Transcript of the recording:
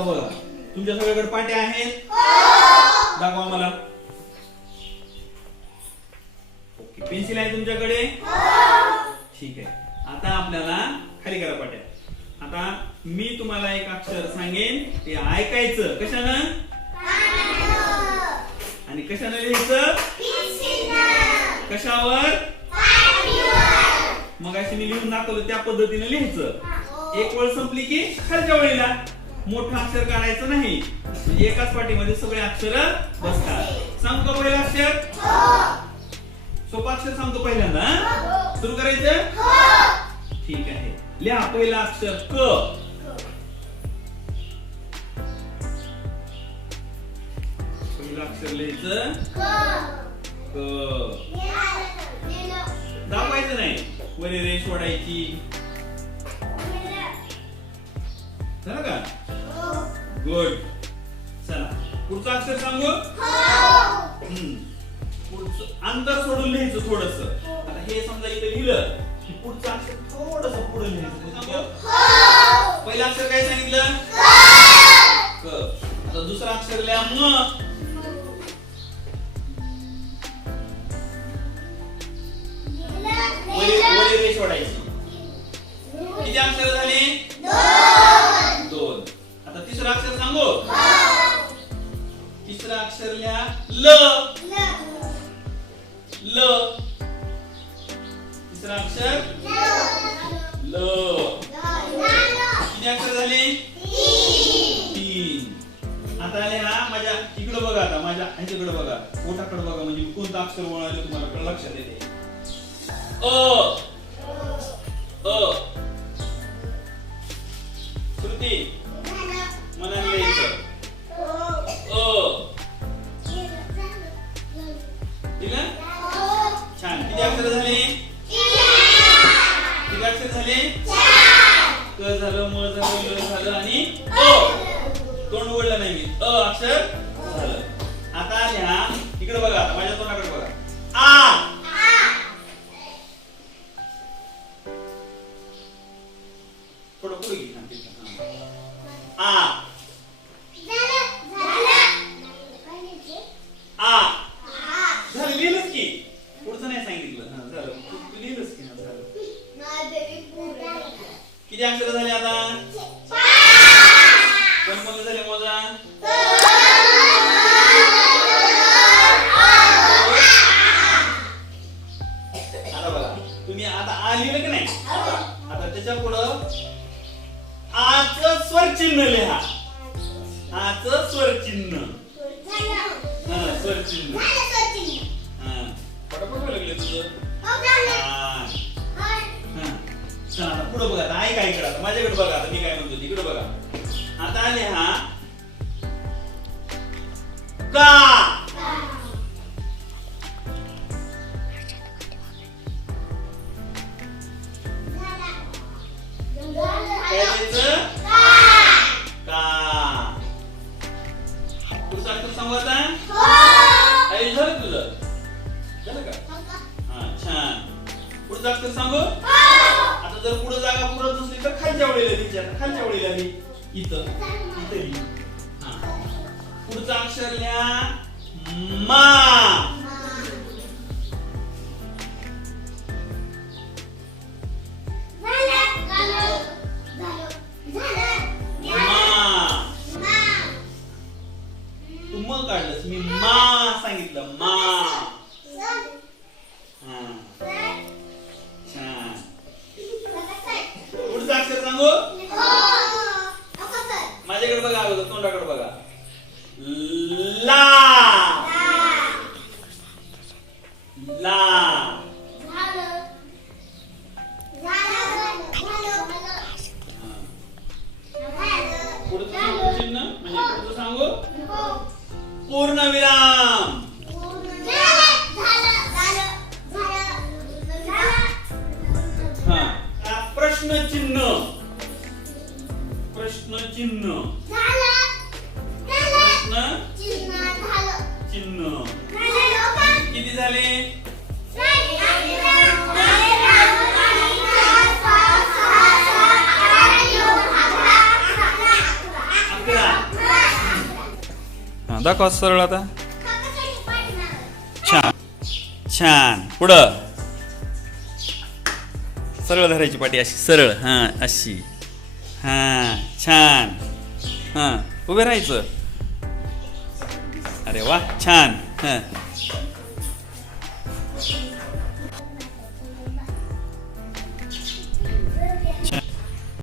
आता बघा तुमच्या सगळ्याकडे पाट्या आहेत? दाखवा मला. ओके पेन्सिल आहे तुमच्याकडे? ठीक आहे. आता आपल्याला खाली करा पाट्या. आता मी तुम्हाला एक अक्षर सांगेन. ते ऐकायचं. कशानं? आणि कशानं लिहायचं? कशावर? मग अशी मी लिहून दाखवलं त्या पद्धतीने लिहायचं. एक वेळ संपली की खालच्या वळीला. मोठं अक्षर काढायचं नाही. म्हणजे एकाच पाठीमध्ये सगळे अक्षर बसतात. सांगतो पहिलं अक्षर. सोपं अक्षर सांगतो पहिल्यांदा सुरू करायचं? ठीक आहे. लिहा पहिलं अक्षर क. पहिलं अक्षर लिहायचं? क. दाबायचं नाही. वरी रेश वाढायची. झालं का? गुड. चला पुढचं अक्षर सांगू? हम्म. पुढचं अंतर सोडून लिहायचं थोडस. आता हे समजा इथे लिहिलं की पुढचं अक्षर थोडस पुढे लिहायचं. सांगू? पहिलं अक्षर काय सांगितलं? क. आता दुसरं अक्षर लिहा म. वरी वरी रेष ओढायची तिसरं अक्षर लिहा ल. ल. तिसरं अक्षर? ल. किती अक्षर झाले? तीन. आता लिहा माझ्या इकडे बघा आता माझ्या ह्याच्याकडे बघा. पोटाकडे बघा म्हणजे कोणतं अक्षर वळायला तुम्हाला? लक्षात येते. अ. अ. झालं म झालं ल झालं आणि अ. तोंड उघडलं नाही मी. अ अक्षर झालं. आता लिहा इकडे बघा माझ्या तोंडाकडे बघा. आ. थोडं पुढे घे हा. आ. आता आ लिहिलं की नाही? आता त्याच्या पुढं आच स्वर चिन्ह लिहा. आच स्वर चिन्ह हा स्वर चिन्ह हा. पटापट लागले तुझं. हा हा. चला आता पुढे बघा. आता ऐक ऐकडा आता माझ्याकडे बघा. आता मी काय म्हणतो तिकडे बघा. आता लिहा. काय? का सांगू आता हा. छान. पुढचं अक्षर सांगू? आता जर पुढे जागा पुरत नसली तर खालच्या वळीला आता खालच्या वळीला लिही इथं. इथं हा. पुढचं अक्षर लिहा. मा मा. ला. ला. चिन्ह? म्हणजे पुढचं सांगू? पूर्ण विराम हा. प्रश्न चिन्ह प्रश्न चिन्ह चिन्ह. किती झाले? हा दाखवा सरळ आता. छान. छान. पुढं. सरळ धरायची पाठी अशी सरळ. हां अशी. हां छान. हां उभे राहायचं. अरे वा छान. हां.